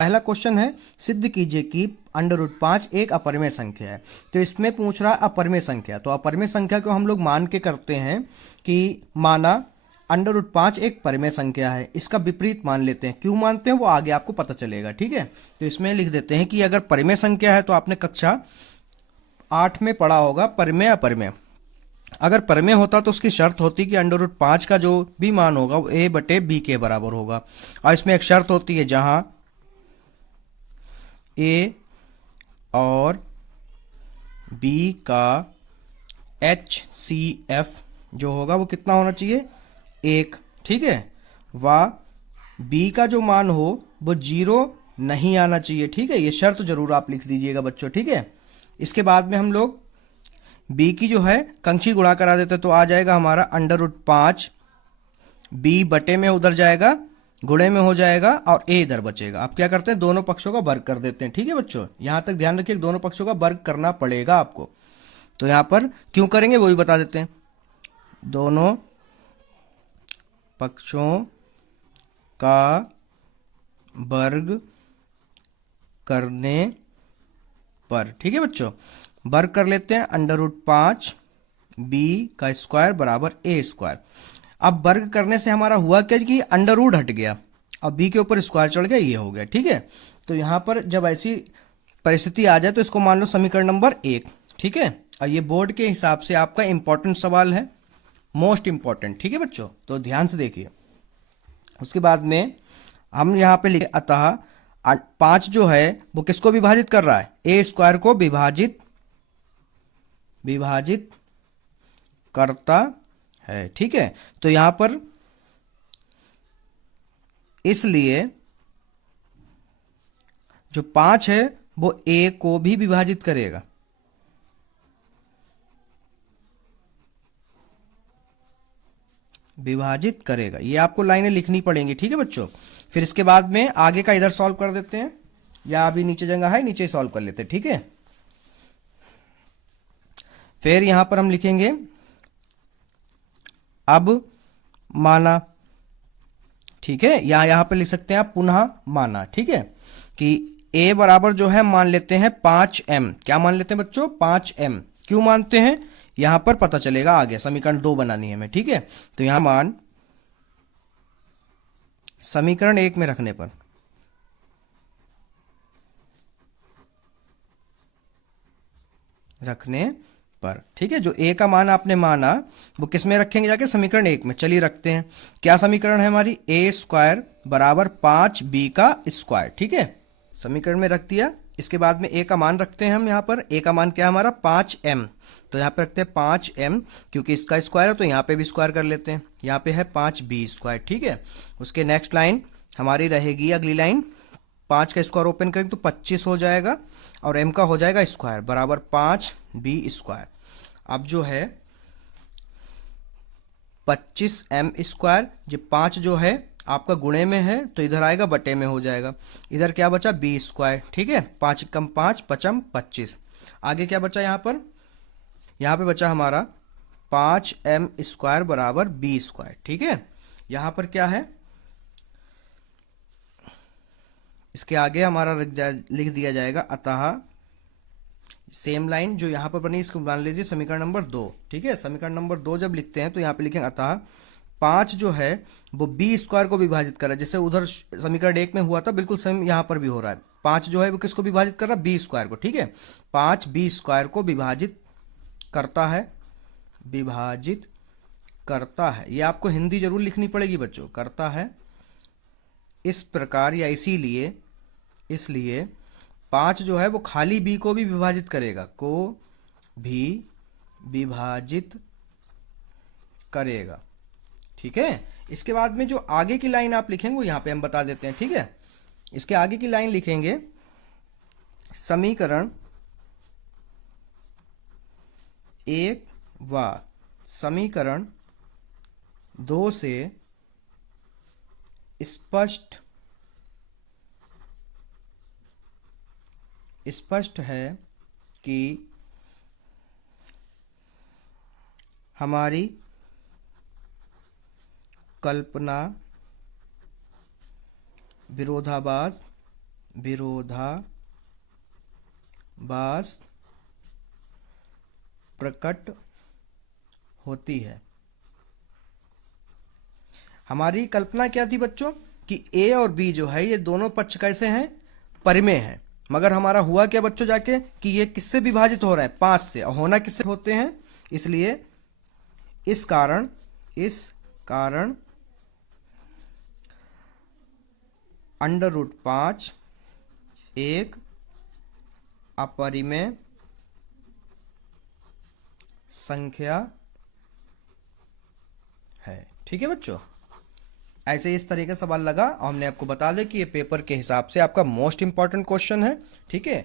पहला क्वेश्चन है, सिद्ध कीजिए कि √5 एक अपरिमेय संख्या है। तो इसमें पूछ रहा है अपरिमेय संख्या। तो अपरिमेय संख्या को हम लोग मान के करते हैं कि माना √5 एक परिमेय संख्या है, इसका विपरीत मान लेते हैं। क्यों मानते हैं वो आगे आपको पता चलेगा, ठीक है। तो इसमें लिख देते हैं कि अगर परिमेय संख्या है तो आपने कक्षा 8 में पढ़ा होगा परिमेय अपरिमेय। अगर परिमेय होता तो उसकी शर्त होती कि √5 का जो भी मान होगा वो a/b के बराबर होगा। और इसमें एक शर्त होती है जहां ए और बी का HCF जो होगा वो कितना होना चाहिए, 1, ठीक है। व बी का जो मान हो वो 0 नहीं आना चाहिए, ठीक है। ये शर्त जरूर आप लिख दीजिएगा बच्चों, ठीक है। इसके बाद में हम लोग बी की जो है कंक्षी गुणा करा देते तो आ जाएगा हमारा √5, बी बटे में उधर जाएगा, गुणे में हो जाएगा और ए इधर बचेगा। आप क्या करते हैं, दोनों पक्षों का वर्ग कर देते हैं, ठीक है बच्चों। यहां तक ध्यान रखिए, दोनों पक्षों का वर्ग करना पड़ेगा आपको। तो यहां पर क्यों करेंगे वो भी बता देते हैं। दोनों पक्षों का वर्ग करने पर, ठीक है बच्चों, वर्ग कर लेते हैं। √5 बी का स्क्वायर बराबर a²। अब वर्ग करने से हमारा हुआ क्या कि अंडर रूट हट गया, अब बी के ऊपर स्क्वायर चढ़ गया, ये हो गया, ठीक है। तो यहां पर जब ऐसी परिस्थिति आ जाए तो इसको मान लो समीकरण नंबर 1, ठीक है। और ये बोर्ड के हिसाब से आपका इंपॉर्टेंट सवाल है, मोस्ट इंपॉर्टेंट, ठीक है बच्चों। तो ध्यान से देखिए। उसके बाद में हम यहाँ पे लिखे अतः 5 जो है वो किसको विभाजित कर रहा है, a² को विभाजित करता है, ठीक है। तो यहां पर इसलिए जो 5 है वो a को भी विभाजित करेगा, ये आपको लाइनें लिखनी पड़ेंगी, ठीक है बच्चों। फिर इसके बाद में आगे का इधर सॉल्व कर देते हैं, या अभी नीचे जगह है नीचे सॉल्व कर लेते हैं, ठीक है। फिर यहां पर हम लिखेंगे अब माना, ठीक है, या यहां पर लिख सकते हैं आप पुनः माना, ठीक है, कि a बराबर जो है मान लेते हैं 5m। क्या मान लेते हैं बच्चों, 5m। क्यों मानते हैं यहां पर पता चलेगा आगे, समीकरण 2 बनानी है हमें, ठीक है। तो यहां मान समीकरण 1 में रखने पर, ठीक है। जो a का मान आपने माना वो किस में रखेंगे जाके, समीकरण 1 में। चलिए रखते हैं, क्या समीकरण है हमारी, a² बराबर 5b का स्क्वायर, ठीक है। समीकरण में रख दिया। इसके बाद में a का मान रखते हैं हम, यहाँ पर a का मान क्या है हमारा 5m। तो यहाँ पे रखते हैं 5m, क्योंकि इसका स्क्वायर है तो यहाँ पे भी स्क्वायर कर लेते हैं। यहाँ पे है 5b², ठीक है। उसके नेक्स्ट लाइन हमारी रहेगी, अगली लाइन 5 का स्क्वायर ओपन करेंगे तो 25 हो जाएगा और m का हो जाएगा स्क्वायर बराबर 5b²। अब जो है 25m², जो 5 जो है आपका गुणे में है तो इधर आएगा बटे में हो जाएगा। इधर क्या बचा, b², ठीक है। 5 कम 5 पचम 25। आगे क्या बचा यहाँ पे बचा हमारा 5m² बराबर b², ठीक है। यहाँ पर क्या है, इसके आगे हमारा लिख दिया जाएगा अतः, सेम लाइन जो यहाँ पर बनी इसको मान लीजिए समीकरण नंबर 2, ठीक है। समीकरण नंबर 2 जब लिखते हैं तो यहाँ पे लिखेंगे अतः 5 जो है वो b² को विभाजित कर रहा है, जैसे उधर समीकरण 1 में हुआ था बिल्कुल सेम यहाँ पर भी हो रहा है। 5 जो है वो किसको विभाजित कर रहा है, b² को, ठीक है। 5 b² को विभाजित करता है, ये आपको हिंदी जरूर लिखनी पड़ेगी बच्चों, करता है इस प्रकार या इसलिए 5 जो है वो खाली b को भी विभाजित करेगा, ठीक है। इसके बाद में जो आगे की लाइन आप लिखेंगे वो यहाँ पे हम बता देते हैं, ठीक है। इसके आगे की लाइन लिखेंगे समीकरण 1 व समीकरण 2 से स्पष्ट है कि हमारी कल्पना विरोधाभास विरोधाभास प्रकट होती है। हमारी कल्पना क्या थी बच्चों कि ए और बी जो है ये दोनों पक्ष कैसे हैं, परिमेय हैं। मगर हमारा हुआ क्या बच्चों जाके कि ये किससे विभाजित हो रहा है, 5 से, और होना किससे होते हैं। इसलिए इस कारण √5 एक अपरिमेय संख्या है। ठीक है बच्चों, ऐसे इस तरह का सवाल लगा और हमने आपको बता दें कि ये पेपर के हिसाब से आपका मोस्ट इंपॉर्टेंट क्वेश्चन है। ठीक है।